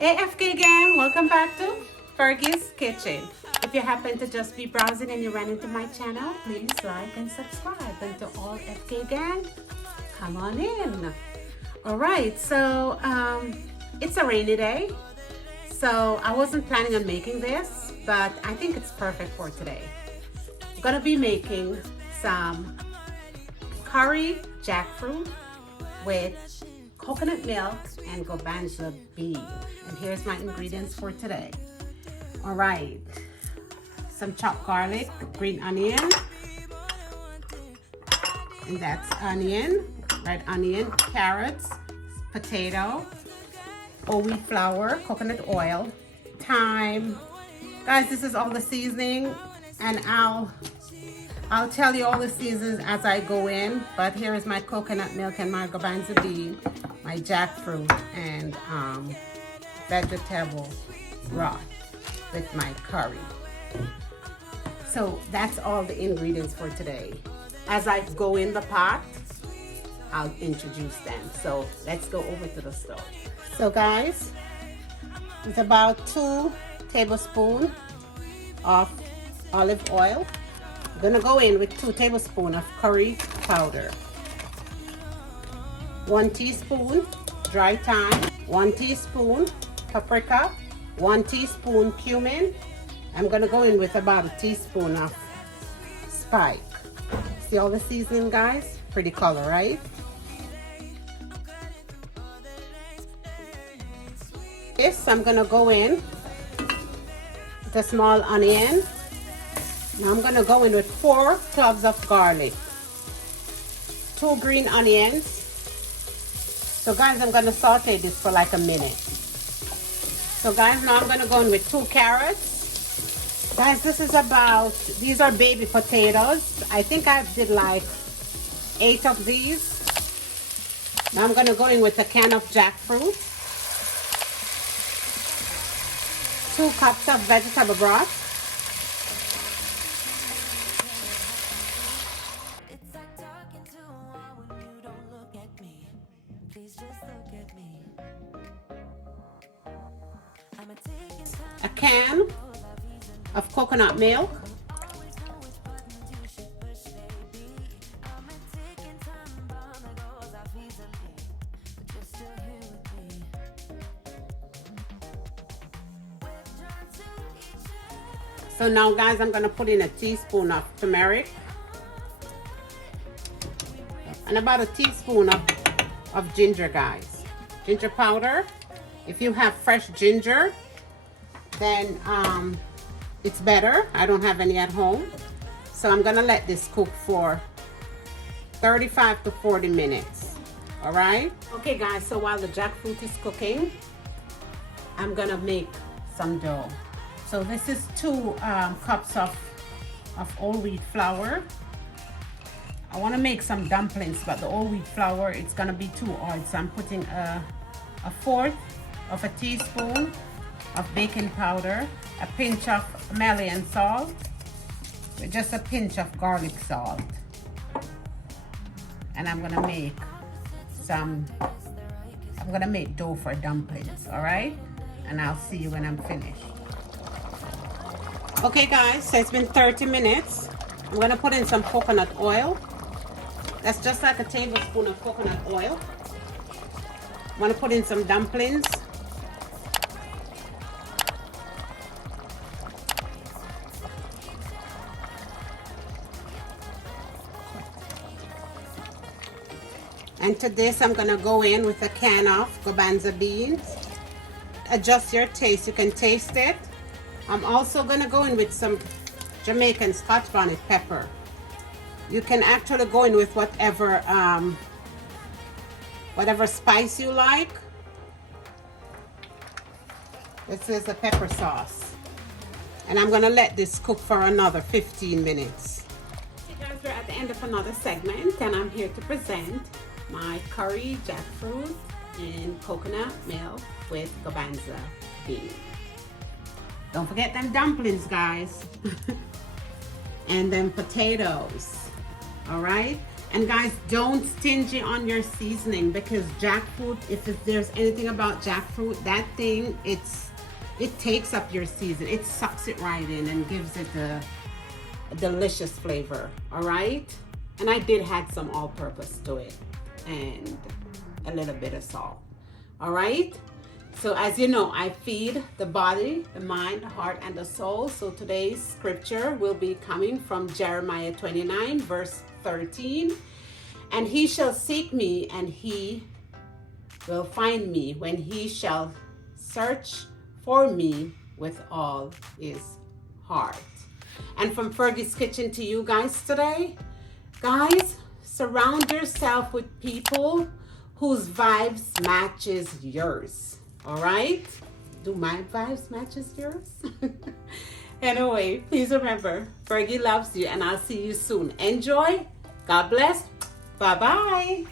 AFK gang, welcome back to Fergie's Kitchen. If you happen to just be browsing and you ran into my channel, please like and subscribe. And to all FK gang, come on in. All right, so it's a rainy day, so I wasn't planning on making this, but I think it's perfect for today. I'm gonna be making some curry jackfruit with coconut milk and garbanzo bean. And here's my ingredients for today. All right, some chopped garlic, green onion, and that's onion, red onion, carrots, potato, whole wheat flour, coconut oil, thyme. Guys, this is all the seasoning, and I'll tell you all the seasons as I go in, but here is my coconut milk and my garbanzo bean, my jackfruit, and vegetable broth with my curry. So that's all the ingredients for today. As I go in the pot, I'll introduce them. So let's go over to the stove. So guys, it's about 2 tablespoons of olive oil. I'm gonna go in with 2 tablespoons of curry powder, 1 teaspoon dry thyme, 1 teaspoon paprika, 1 teaspoon cumin. I'm gonna go in with about a teaspoon of spike. See all the seasoning, guys? Pretty color, right? This, I'm gonna go in with a small onion. Now I'm gonna go in with 4 cloves of garlic, 2 green onions. So guys, I'm gonna saute this for like a minute. So guys, now I'm gonna go in with 2 carrots. Guys, these are baby potatoes. I think I did like 8 of these. Now I'm gonna go in with a can of jackfruit, 2 cups of vegetable broth, a can of coconut milk, so now guys, I'm gonna put in a teaspoon of turmeric and about a teaspoon of ginger, guys, ginger powder. If you have fresh ginger, then it's better. I don't have any at home, so I'm gonna let this cook for 35 to 40 minutes. All right, okay guys, so while the jackfruit is cooking, I'm gonna make some dough. So this is 2 cups of whole wheat flour. I want to make some dumplings, but the whole wheat flour, it's gonna be too old, so I'm putting a 1/4 of a teaspoon of baking powder, a pinch of Himalayan salt, with just a pinch of garlic salt. And I'm gonna make dough for dumplings, all right? And I'll see you when I'm finished. Okay guys, so it's been 30 minutes. I'm gonna put in some coconut oil. That's just like a tablespoon of coconut oil. I'm gonna put in some dumplings. And to this, I'm gonna go in with a can of garbanzo beans. Adjust your taste, you can taste it. I'm also gonna go in with some Jamaican Scotch bonnet pepper. You can actually go in with whatever spice you like. This is a pepper sauce. And I'm gonna let this cook for another 15 minutes. Okay guys, we're at the end of another segment, and I'm here to present my curry jackfruit and coconut milk with garbanzo bean. Don't forget them dumplings, guys. And then potatoes. All right, And guys, don't stingy on your seasoning, because jackfruit, if there's anything about jackfruit, that thing, it takes up your season. It sucks it right in and gives it a delicious flavor. All right. And I did add some all-purpose to it and a little bit of salt. All right. So as you know, I feed the body, the mind, the heart, and the soul. So today's scripture will be coming from Jeremiah 29, verse 13. And he shall seek me, and he will find me when he shall search for me with all his heart. And from Fergie's Kitchen to you guys today, guys, surround yourself with people whose vibes matches yours. All right? Do my vibes matches yours? Anyway, please remember, Fergie loves you, and I'll see you soon. Enjoy. God bless. Bye-bye.